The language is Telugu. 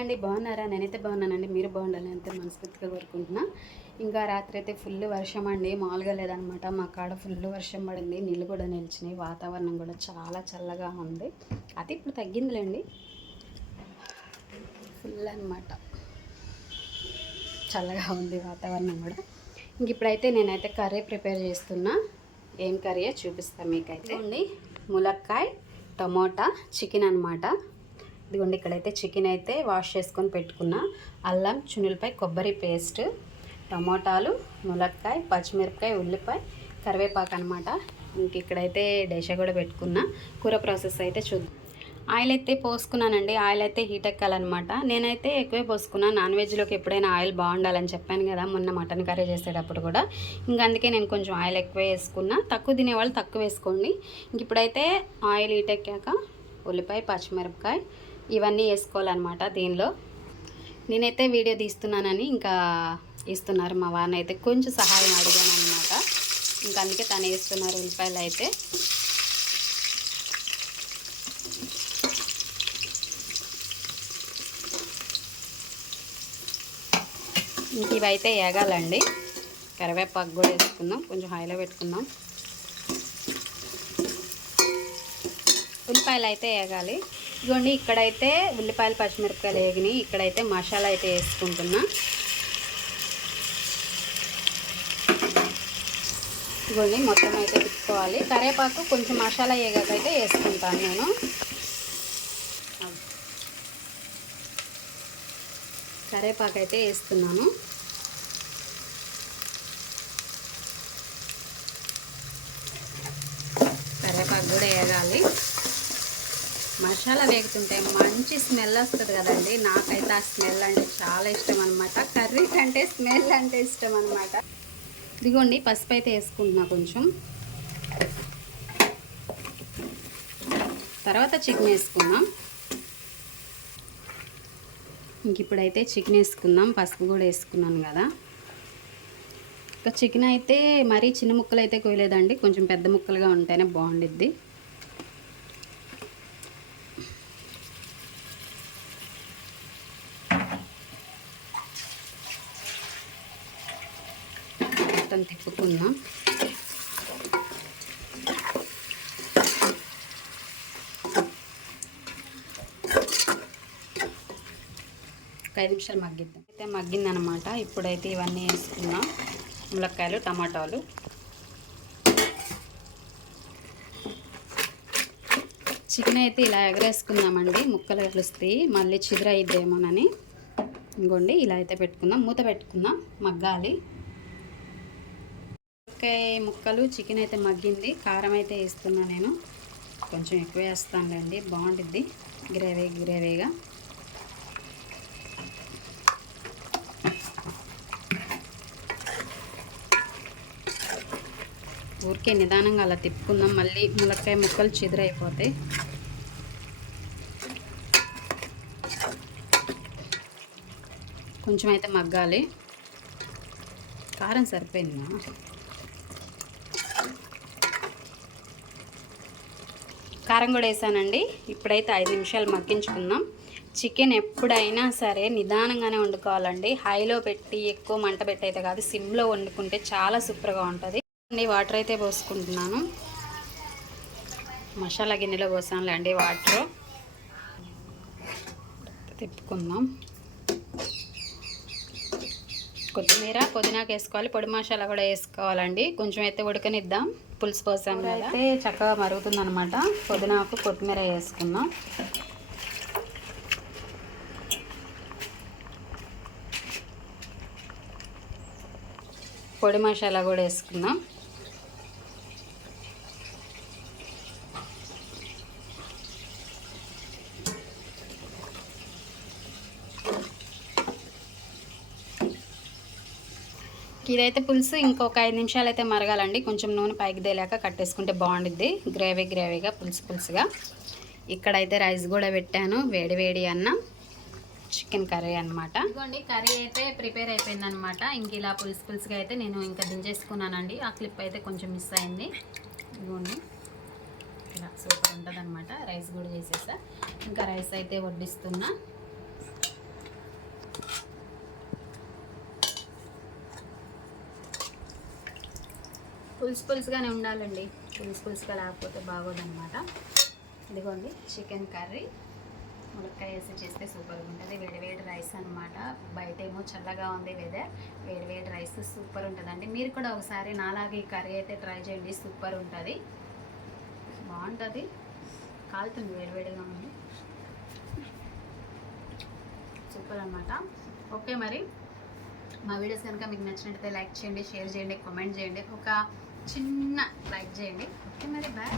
అండి బాగున్నారా? నేనైతే బాగున్నానండి. మీరు బాగుండాలని అంతే మనస్ఫూర్తిగా కోరుకుంటున్నా. ఇంకా రాత్రి అయితే ఫుల్ వర్షం అండి. మామూలుగా లేదనమాట. మా కాడ ఫుల్ వర్షం పడింది. నీళ్ళు కూడా నిలిచినాయి. వాతావరణం కూడా చాలా చల్లగా ఉంది. అది ఇప్పుడు తగ్గిందిలేండి. ఫుల్ అనమాట చల్లగా ఉంది వాతావరణం కూడా. ఇంక ఇప్పుడైతే నేనైతే కర్రీ ప్రిపేర్ చేస్తున్నా. ఏం కర్రీయో చూపిస్తాను మీకైతే. అండి ములక్కాయ టమోటా చికెన్ అనమాట ఇదిగోండి ఇక్కడైతే చికెన్ అయితే వాష్ చేసుకొని పెట్టుకున్నా. అల్లం చున్నులపై కొబ్బరి పేస్ట్ టమోటాలు ములక్కాయ పచ్చిమిరపకాయ ఉల్లిపాయ కరివేపాకు అనమాట ఇంక ఇక్కడైతే డేషా కూడా పెట్టుకున్నా. కూర ప్రాసెస్ అయితే చూద్దాం. ఆయిల్ అయితే పోసుకున్నానండి. ఆయిల్ అయితే హీట్ ఎక్కాలన్నమాట. నేనైతే ఎక్కువే పోసుకున్నాను నాన్ వెజ్లోకి ఎప్పుడైనా ఆయిల్ బాగుండాలని చెప్పాను కదా మొన్న మటన్ కర్రీ చేసేటప్పుడు కూడా. ఇంకా అందుకే నేను కొంచెం ఆయిల్ ఎక్కువ వేసుకున్నా. తక్కువ తినేవాళ్ళు తక్కువ వేసుకోండి. ఇంక ఇప్పుడైతే ఆయిల్ హీట్ ఎక్కాక ఉల్లిపాయ పచ్చిమిరపకాయ ఇవన్నీ వేసుకోవాలన్నమాట దీనిలో. నేనైతే వీడియో తీస్తున్నానని ఇంకా ఇస్తున్నారు మా వారిని అయితే కొంచెం సహాయం అడిగాను అనమాట ఇంకా అందుకే తను వేస్తున్నారు ఉల్లిపాయలు అయితే. ఇంక ఇవైతే ఏగాలండి. కరివేపాకు కూడా వేసుకుందాం. కొంచెం హైలో పెట్టుకుందాం. ఉల్లిపాయలు అయితే వేగాలి ఇదిగోండి ఇక్కడైతే ఉల్లిపాయలు పచ్చిమిరపకాయలు వేగినాయి. ఇక్కడైతే మసాలా అయితే వేసుకుంటున్నా. ఇదిగోండి మొత్తం అయితే తిప్పుకోవాలి. కరేపాకు కొంచెం మసాలా వేగాకైతే వేసుకుంటాను నేను. కరివేపాకు అయితే వేస్తున్నాను. కరివేపాకు కూడా వేగాలి. మసాలా వేగుతుంటే మంచి స్మెల్ వస్తుంది కదండి. నాకైతే ఆ స్మెల్ అంటే చాలా ఇష్టం అనమాట కర్రీ కంటే స్మెల్ అంటే ఇష్టం అనమాట ఇదిగోండి పసుపు అయితే వేసుకుంటున్నా కొంచెం. తర్వాత చికెన్ వేసుకుందాం. ఇంక ఇప్పుడైతే చికెన్ వేసుకుందాం. పసుపు కూడా వేసుకున్నాను కదా. ఇంకా చికెన్ అయితే మరీ చిన్న ముక్కలు అయితే కోయలేదండి. కొంచెం పెద్ద ముక్కలుగా ఉంటేనే బాగుండిద్ది. మొత్తం తిప్పుకుందాం. ఒక ఐదు నిమిషాలు మగ్గిద్దాం. అయితే మగ్గిందనమాట ఇప్పుడైతే ఇవన్నీ వేసుకున్నాం ములక్కాయలు టమాటాలు. చికెన్ అయితే ఇలా ఎగరేసుకుందామండి. ముక్కలు కలుస్తాయి మళ్ళీ చిదురైద్దేమోనని. ఇంకోండి ఇలా అయితే పెట్టుకుందాం. మూత పెట్టుకుందాం. మగ్గాలి. ములక్కాయ ముక్కలు చికెన్ అయితే మగ్గింది. కారం అయితే వేస్తున్నా నేను. కొంచెం ఎక్కువ వేస్తానులేండి. బాగుంటుంది గ్రేవీ గ్రేవీగా. ఊరికే నిదానంగా అలా తిప్పుకుందాం. మళ్ళీ ములక్కాయ ముక్కలు చిదురైపోతాయి కొంచెం అయితే మగ్గాలి. కారం సరిపోయిందా? కారం కూడా వేసానండి. ఇప్పుడైతే ఐదు నిమిషాలు మగ్గించుకుందాం. చికెన్ ఎప్పుడైనా సరే నిదానంగానే వండుకోవాలండి. హైలో పెట్టి ఎక్కువ మంట పెట్టి అయితే కాదు సిమ్లో వండుకుంటే చాలా సూపర్గా ఉంటుంది. వాటర్ అయితే పోసుకుంటున్నాను. మసాలా గిన్నెలో పోసానులేండి వాటర్. తిప్పుకుందాం. కొత్తిమీర పుదీనాకు వేసుకోవాలి. పొడి మసాలా కూడా వేసుకోవాలండి. కొంచెం అయితే ఉడకనిద్దాం. పులుసు పోసాం అయితే చక్కగా మరుగుతుంది అనమాట పుదీనాకు కొత్తిమీర వేసుకుందాం. పొడి మసాలా కూడా వేసుకుందాం. ఇదైతే పులుసు ఇంకొక ఐదు నిమిషాలు అయితే మరగాలండి. కొంచెం నూనె పైకి తేలాక కట్టేసుకుంటే బాగుండిద్ది. గ్రేవీ గ్రేవీగా పులుసు పులుసుగా. ఇక్కడైతే రైస్ కూడా పెట్టాను. వేడి వేడి అన్నం చికెన్ కర్రీ అనమాట ఇదిగోండి కర్రీ అయితే ప్రిపేర్ అయిపోయింది అనమాట ఇంక ఇలా పులుసు పులుసుగా అయితే నేను ఇంకా దించేసుకున్నానండి. ఆ క్లిప్ అయితే కొంచెం మిస్ అయింది. ఇదిగోండి ఇలా సూపర్ ఉంటుంది అనమాట రైస్ కూడా చేసేసా. ఇంకా రైస్ అయితే వడ్డిస్తున్నా. పులుసు పులుసుగానే ఉండాలండి. పులుసు పులుసుగా లేకపోతే బాగోదన్నమాట. ఇదిగోండి చికెన్ కర్రీ. ములక్కాయ వేసి చేస్తే సూపర్గా ఉంటుంది. వేడివేడి రైస్ అనమాట బయట ఏమో చల్లగా ఉంది వెదర్ వేడివేడి రైస్ సూపర్ ఉంటుందండి. మీరు కూడా ఒకసారి నాలాగే ఈ కర్రీ అయితే ట్రై చేయండి. సూపర్ ఉంటుంది. బాగుంటుంది. కాలుతుంది వేడివేడిగా ఉంది. సూపర్ అనమాట ఓకే మరి. మా వీడియోస్ కనుక మీకు నచ్చినట్టయితే లైక్ చేయండి షేర్ చేయండి కామెంట్ చేయండి. ఒక చిన్న లైక్ చేయండి. ఓకే మరి బాయ్.